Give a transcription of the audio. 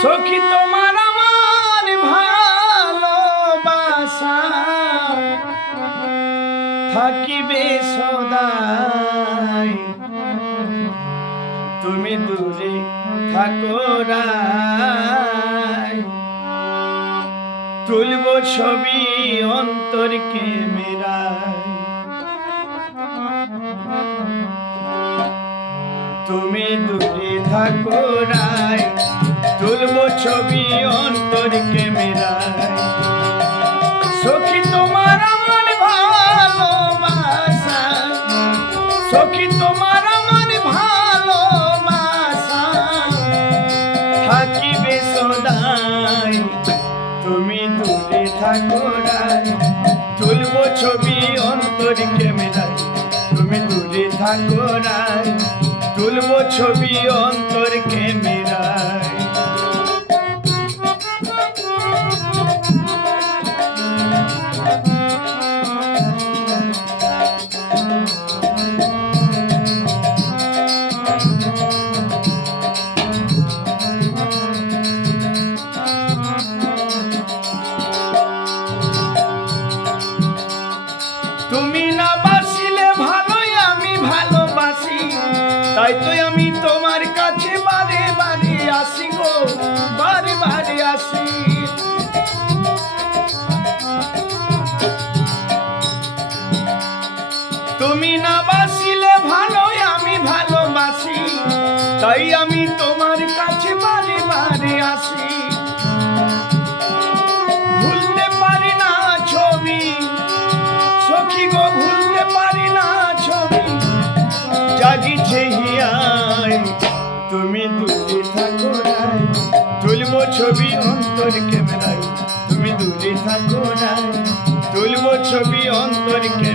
সখী তোমার আমার ভালোবাসা থাকিবে সদাই, তুমি দূরে থাকো রাই, তুলব ছবি অন্তরকে মেরাই। তুমি দূরে থাকো রাই, তুলব ছবি অন্তরকে মেরাই। সখী তোমার আমার ভালোবাসা, সখী তোমার আমার ভালোবাসা থাকিবে সদাই, তুমি দূরে থাকো রাই, তুলব ছবি অন্তরকে মেরাই। তুমি দূরে থাকো রাই, তুলব ছবি অন্তরকে মেরাই। তুমি না বাসিলে ভালোই আমি ভালোবাসি, তাই তো আমি তোমার কাছে বারে বারে আসি গো, বারে বারে আসি। তুমি না বাসিলে ভালোই আমি ভালোবাসি, তাই আমি তোমার কাছে বারে বারে আসি। ভুলতে পারি না ছবি সখী গো, ভুলতে পারি না ছবি জাগিছে হিয়ায়। তুমি দূরে থাকো রাই, তুলব ছবি অন্তরকে মেরাই। তুমি দূরে থাকো রাই, তুলব ছবি অন্তরকে